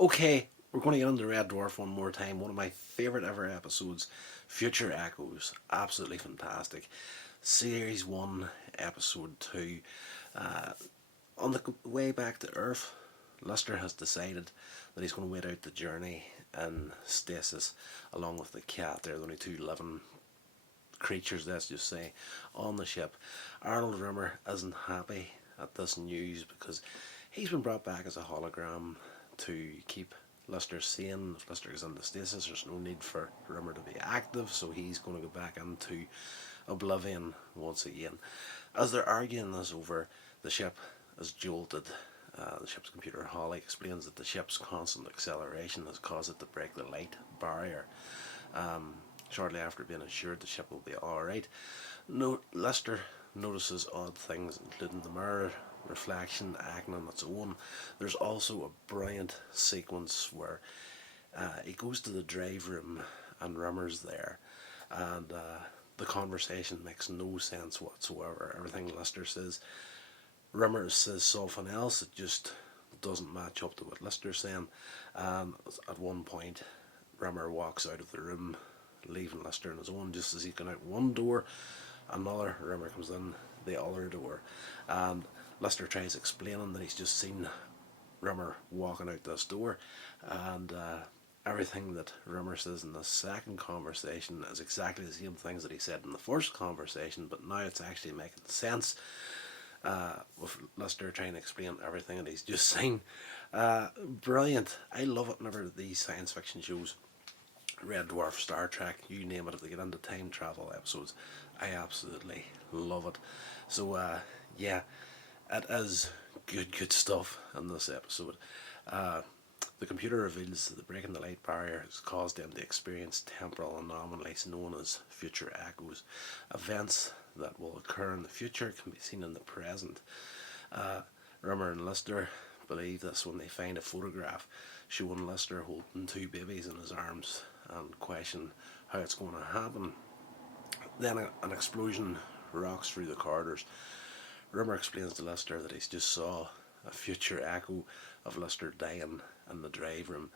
Okay, we're going to get into Red Dwarf one more time. One of my favourite ever episodes, Future Echoes. Absolutely fantastic. Series 1, Episode 2. Uh, on the way back to Earth, Lester has decided that he's going to wait out the journey in stasis along with the cat. They're the only two living creatures, let's just say, on the ship. Arnold Rimmer isn't happy at this news because he's been brought back as a hologram to keep Lester sane. If Lester is into stasis, there's no need for Rimmer to be active, so he's going to go back into oblivion once again. As they're arguing this over, the ship is jolted. The ship's computer Holly explains that the ship's constant acceleration has caused it to break the light barrier. Um, Shortly after being assured the ship will be alright, Lester notices odd things, including the mirror reflection acting on its own. There's also a brilliant sequence where he goes to the drive room and Rimmer's there, and the conversation makes no sense whatsoever. Everything Lester says, Rimmer says something else. It just doesn't match up to what Lester's saying. And at one point, Rimmer walks out of the room, leaving Lester on his own. Just as he's going out one door, another Rimmer comes in the other door, and Lester tries explaining that he's just seen Rimmer walking out this door, and everything that Rimmer says in the second conversation is exactly the same things that he said in the first conversation, but now it's actually making sense. With Lester trying to explain everything that he's just seen. Brilliant. I love it whenever these science fiction shows, Red Dwarf, Star Trek, you name it, if they get into time travel episodes, I absolutely love it. So, yeah, it is good stuff in this episode. Uh, the computer reveals that breaking the light barrier has caused them to experience temporal anomalies known as future echoes. Events that will occur in the future can be seen in the present. Rimmer and Lester believe this when they find a photograph showing Lester holding two babies in his arms and question how it's going to happen. Then an explosion rocks through the corridors. Rimmer explains to Lester that he's just saw a future echo of Lester dying in the drive room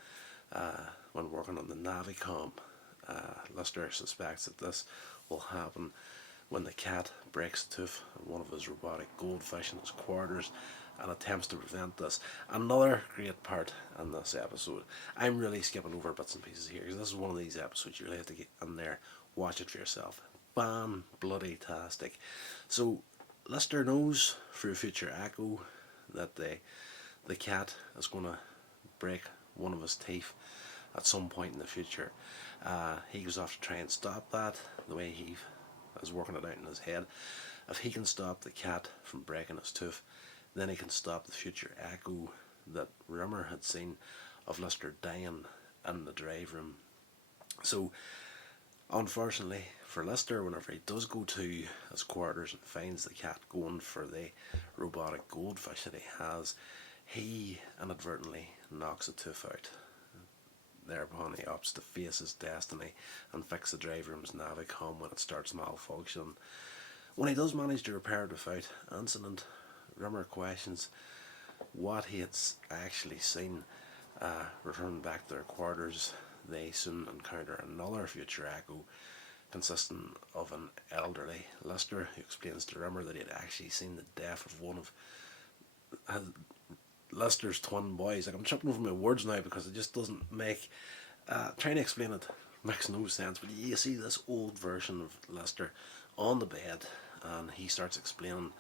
when working on the Navicom. Lester suspects that this will happen when the cat breaks a tooth in one of his robotic goldfish in his quarters and attempts to prevent this. Another great part in this episode. I'm really skipping over bits and pieces here because this is one of these episodes you really have to get in there, watch it for yourself. Bam, bloody tastic. So Lester knows through Future Echo that the cat is going to break one of his teeth at some point in the future. He goes off to try and stop that, the way he is working it out in his head. If he can stop the cat from breaking his tooth, then he can stop the future echo that Rimmer had seen of Lester dying in the drive room. So, unfortunately for Lester, whenever he does go to his quarters and finds the cat going for the robotic goldfish that he has, he inadvertently knocks a tooth out. Thereupon he opts to face his destiny and fix the drive room's Navicom when it starts malfunctioning. When he does manage to repair it without incident, Rimmer questions what he had actually seen. Returning back to their quarters, they soon encounter another future echo consisting of an elderly Lester who explains to Rimmer that he had actually seen the death of one of Lester's twin boys. Like, I'm tripping over my words now because it just doesn't make. Trying to explain it makes no sense. But you see this old version of Lester on the bed, and he starts explaining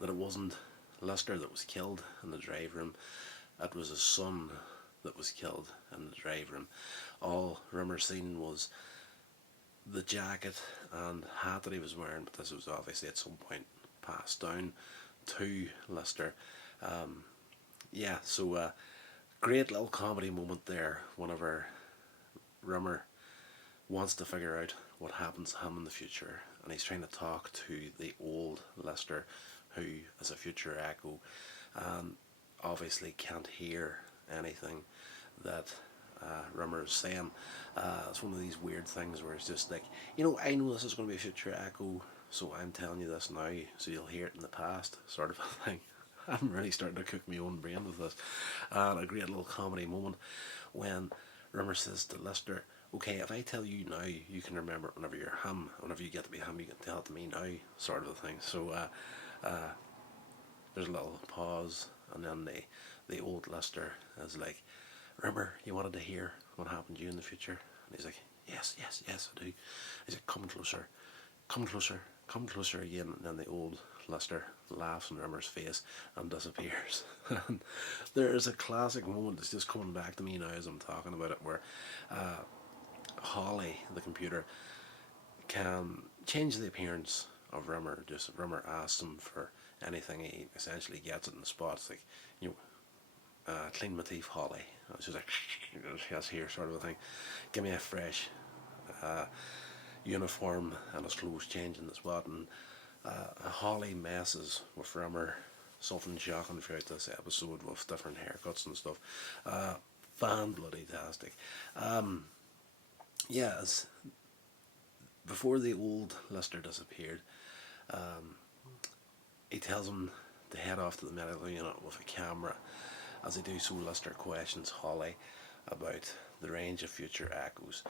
that it wasn't Lester that was killed in the drive room. It was his son that was killed in the drive room. All Rimmer seen was the jacket and hat that he was wearing, but this was obviously at some point passed down to Lester. Yeah, so great little comedy moment there whenever Rimmer wants to figure out what happens to him in the future, and he's trying to talk to the old Lester, who is a future echo, and obviously can't hear anything that Rimmer is saying. It's one of these weird things where it's just like, I know this is going to be a future echo, so I'm telling you this now, so you'll hear it in the past, sort of a thing. I'm really starting to cook my own brain with this. And a great little comedy moment when Rimmer says to Lister, "Okay, if I tell you now, you can remember it whenever you're him. Whenever you get to be him, you can tell it to me now," sort of a thing. So there's a little pause, and then the old Lister is like, "Rimmer, you wanted to hear what happened to you in the future?" And he's like, "Yes, yes, yes, I do." He's like, "Come closer, come closer, come closer again." And then the old Lister laughs in Rimmer's face and disappears. And there is a classic moment that's just coming back to me now as I'm talking about it, where Holly, the computer, can change the appearance of Rimmer. Just Rimmer asks him for anything, he essentially gets it in the spot. It's like, you know, clean my teeth, Holly. And she's like, yes, here, sort of a thing. Give me a fresh uniform, and his clothes change in the spot. And Holly messes with Rimmer, something shocking throughout this episode with different haircuts and stuff. Fan bloody tastic. Yes, before the old Lister disappeared, he tells him to head off to the medical unit with a camera. As they do so, Lister questions Holly about the range of future echoes,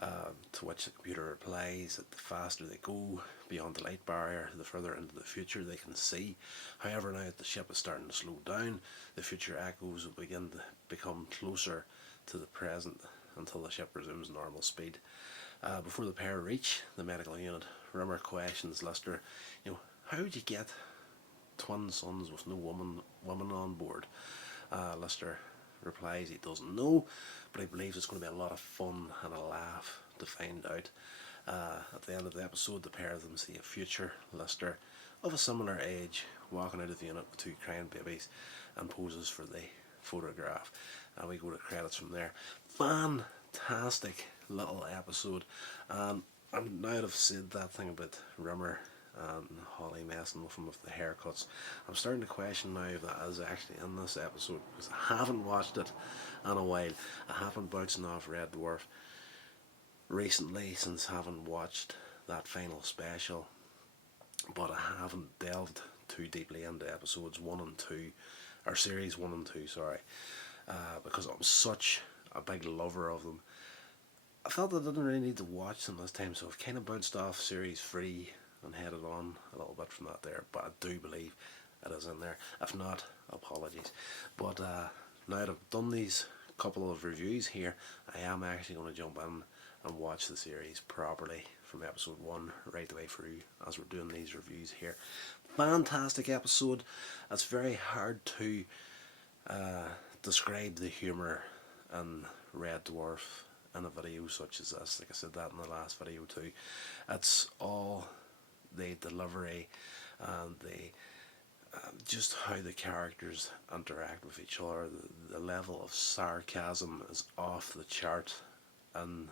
to which the computer replies that the faster they go beyond the light barrier, the further into the future they can see. However, now that the ship is starting to slow down, the future echoes will begin to become closer to the present until the ship resumes normal speed. Before the pair reach the medical unit, Rimmer questions Lister, you know, how would you get twin sons with no woman on board? Lister replies he doesn't know, but he believes it's going to be a lot of fun and a laugh to find out. At the end of the episode, the pair of them see a future Lister of a similar age walking out of the unit with two crying babies and poses for the photograph. And we go to credits from there. Fantastic little episode. And now that I've said that thing about Rimmer and Holly messing with him with the haircuts, I'm starting to question now if that is actually in this episode, because I haven't watched it in a while. I have been bouncing off Red Dwarf recently since having watched that final special, but I haven't delved too deeply into episodes 1 and 2, or series 1 and 2, sorry, because I'm such a big lover of them. I felt I didn't really need to watch them this time, so I've kind of bounced off series 3 and headed on a little bit from that there, but I do believe it is in there. If not, apologies. But now that I've done these couple of reviews here, I am actually going to jump in and watch the series properly from episode 1 right the way through as we're doing these reviews here. Fantastic episode. It's very hard to describe the humour in Red Dwarf in a video such as this. Like I said that in the last video too. It's all the delivery and the just how the characters interact with each other. The level of sarcasm is off the chart in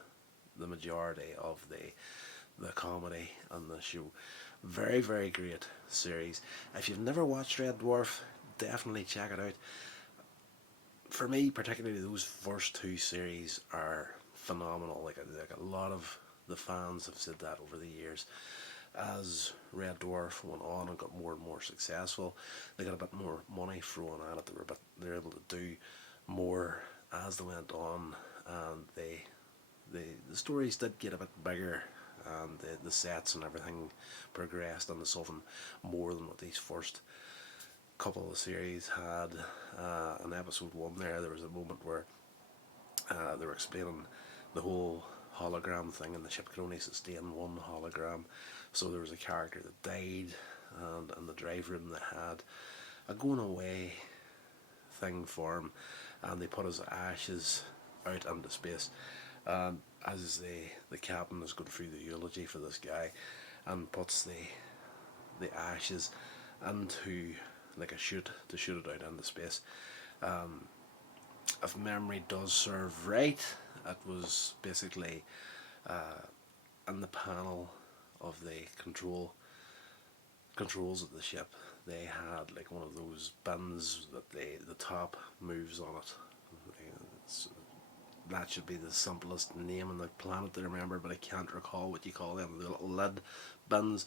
the majority of the comedy on the show. Very, very great series. If you've never watched Red Dwarf, definitely check it out. For me, particularly, those first two series are phenomenal. Like a lot of the fans have said that over the years. As Red Dwarf went on and got more and more successful, they got a bit more money thrown at it. They were able to do more as they went on, and the stories did get a bit bigger, and the sets and everything progressed into something more than what these first couple of series had. In episode 1 there was a moment where they were explaining the whole hologram thing, and the ship could only sustain one hologram. So there was a character that died, and in the drive room they had a going away thing for him, and they put his ashes out into space. And as the captain is going through the eulogy for this guy, and puts the ashes into like a chute to shoot it out into space. If memory does serve right, it was basically in the panel of the controls of the ship. They had like one of those bins that the top moves on it. That should be the simplest name on the planet to remember, but I can't recall what you call them. The little lid bins,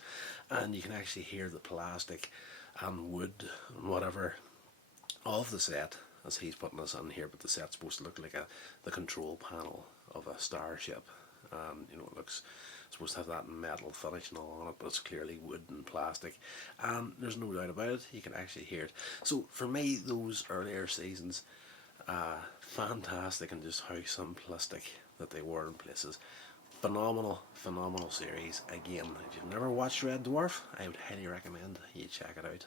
and you can actually hear the plastic and wood and whatever of the set as he's putting us in here, but the set's supposed to look like the control panel of a starship. You know, it looks supposed to have that metal finish and all on it, but it's clearly wood and plastic. And there's no doubt about it, you can actually hear it. So for me, those earlier seasons, fantastic, and just how simplistic that they were in places. Phenomenal, phenomenal series. Again, if you've never watched Red Dwarf, I would highly recommend you check it out.